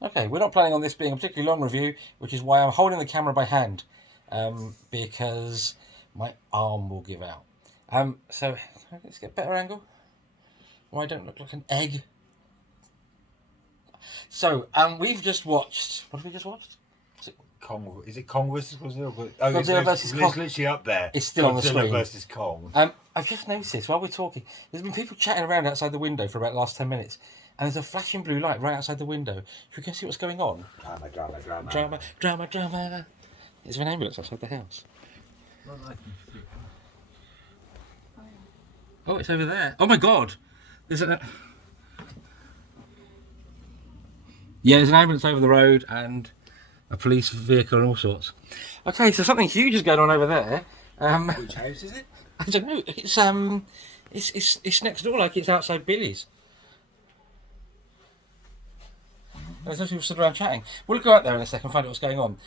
Okay, we're not planning on this being a particularly long review, which is why I'm holding the camera by hand, because my arm will give out. So let's get a better angle. Why I don't look like an egg. So, we've just watched. What have we just watched? Kong. Is it Kong versus Godzilla? Oh, Godzilla versus Kong. It's literally up there. It's still on the screen. Godzilla versus Kong. I've just noticed while we're talking, there's been people chatting around outside the window for about the last 10 minutes, and there's a flashing blue light right outside the window. Should we go see what's going on? Drama. Is there an ambulance outside the house? Oh, it's over there. Oh my god! There's a... Yeah, there's an ambulance over the road and a police vehicle and all sorts. Okay, so something huge is going on over there. Which house is it? I don't know. It's next door, like it's outside Billy's. There's those people stood around chatting. We'll go out there in a second and find out what's going on.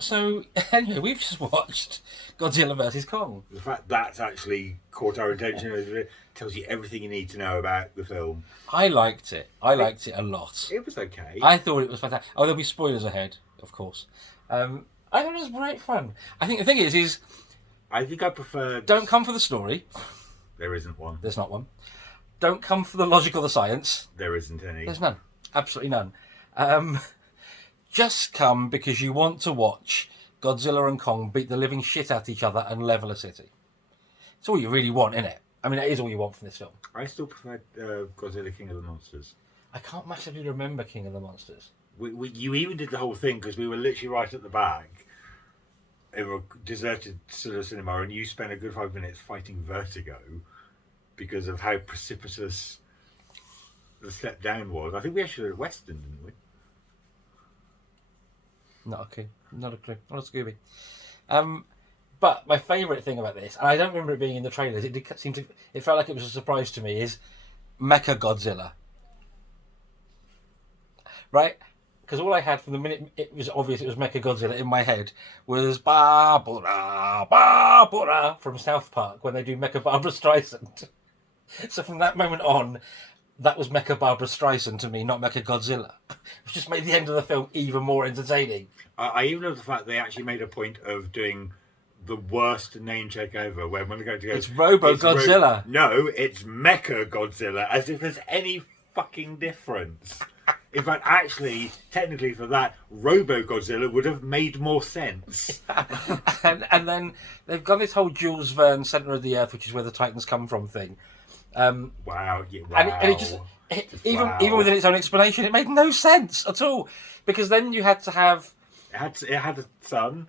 So anyway, we've just watched Godzilla versus Kong. The fact that's actually caught our attention it tells you everything you need to know about the film. I liked it. I liked it a lot. It was okay. I thought it was fantastic. Oh, there'll be spoilers ahead, of course. I thought it was great fun. I think the thing is I think I prefer. don't come for the story. There isn't one. There's not one. Don't come for the logic or the science. There isn't any. There's none. Absolutely none. Just come because you want to watch Godzilla and Kong beat the living shit out of each other and level a city. It's all you really want, isn't it? I mean, that is all you want from this film. I still prefer Godzilla King of the Monsters. I can't massively remember King of the Monsters. You even did the whole thing because we were literally right at the back in a deserted sort of cinema, and you spent a good 5 minutes fighting vertigo because of how precipitous the step down was. I think we actually did Western, didn't we? Not a clue. Not a clue. Not a Scooby. But my favourite thing about this, and I don't remember it being in the trailers, it felt like it was a surprise to me, is Mecha Godzilla. Right? Because all I had from the minute it was obvious it was Mecha Godzilla in my head was Barbara from South Park when they do Mecha Barbara Streisand. So from that moment on, that was Mecha Barbara Streisand to me, not Mecha Godzilla. Which just made the end of the film even more entertaining. I even love the fact they actually made a point of doing the worst name check ever, where when they go to go, it's Robo Godzilla. No, it's Mecha Godzilla, as if there's any fucking difference. In fact, actually, technically for that, Robo Godzilla would have made more sense. and then they've got this whole Jules Verne Centre of the Earth, which is where the Titans come from thing. Wow. And it just even within its own explanation, it made no sense at all, because then you had to have it had a sun.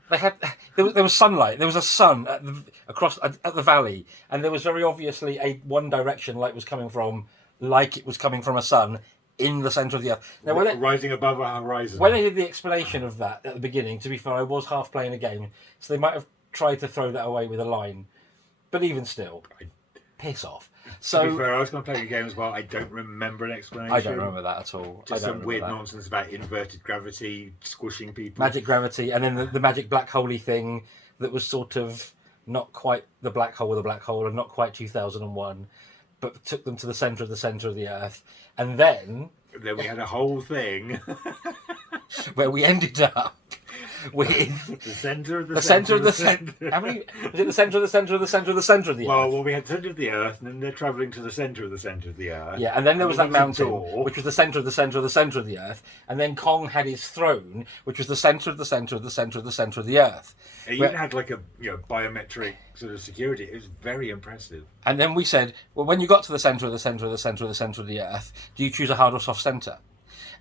There was sunlight. There was a sun across the valley, and there was very obviously a one direction light was coming from, like it was coming from a sun in the centre of the Earth. Now, rising above a horizon. When they did the explanation of that at the beginning, to be fair, I was half playing a game, so they might have tried to throw that away with a line, but even still, piss off. So, to be fair, I was going to play a game as well. I don't remember an explanation. I don't remember that at all. Just some weird nonsense about inverted gravity squishing people. Magic gravity, and then the magic black holey thing that was sort of not quite the black hole with a black hole and not quite 2001, but took them to the centre of the Earth. And then we had a whole thing where we ended up with the centre of the centre of the centre. How many was it? The centre of the centre of the centre of the centre of the Earth. Well, we had the centre of the Earth, and then they're travelling to the centre of the Earth. Yeah, and then there was that mountain, which was the centre of the centre of the centre of the Earth, and then Kong had his throne, which was the centre of the centre of the centre of the centre of the Earth. It even had like a biometric sort of security. It was very impressive. And then we said, well, when you got to the centre of the centre of the centre of the centre of the Earth, do you choose a hard or soft centre?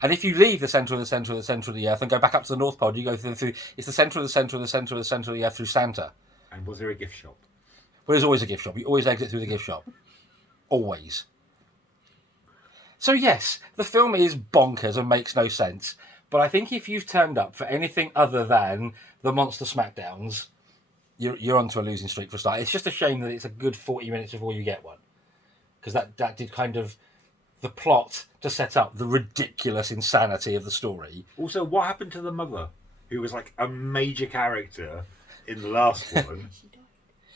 And if you leave the centre of the centre of the centre of the Earth and go back up to the North Pole, you go through it's the centre of the centre of the centre of the centre of the Earth through Santa. And was there a gift shop? Well, there's always a gift shop. You always exit through the gift shop. Always. So yes, the film is bonkers and makes no sense. But I think if you've turned up for anything other than the Monster Smackdowns, you're onto a losing streak for a start. It's just a shame that it's a good 40 minutes before you get one. Because that did kind of the plot to set up the ridiculous insanity of the story. Also, what happened to the mother, who was like a major character in the last one?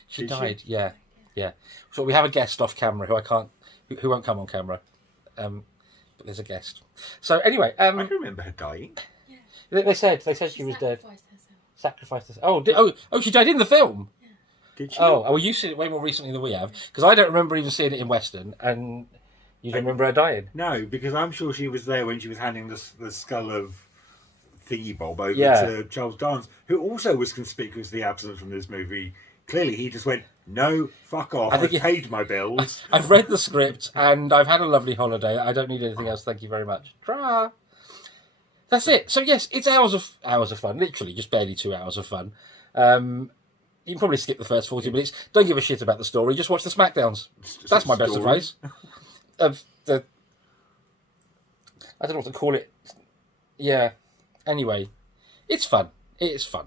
She died. Yeah. So we have a guest off camera who won't come on camera. but there's a guest. So anyway, I don't remember her dying. they said she was dead. Sacrificed herself. Sacrificed herself. Oh, she died in the film. Did she? Oh, well, you've seen it way more recently than we have, because I don't remember even seeing it in Western, and you don't remember her dying. No, because I'm sure she was there when she was handing the skull of Thingy Bob over Yeah. to Charles Dance, who also was conspicuously absent from this movie. Clearly, he just went, no, fuck off, I've paid my bills. I've read the script, and I've had a lovely holiday. I don't need anything else, thank you very much. Tra. That's it. So yes, it's hours of fun, literally just barely 2 hours of fun. You can probably skip the first 40 minutes. Don't give a shit about the story. Just watch the SmackDowns. That's my best advice. Of the, I don't know what to call it. Yeah. Anyway, it's fun. It is fun.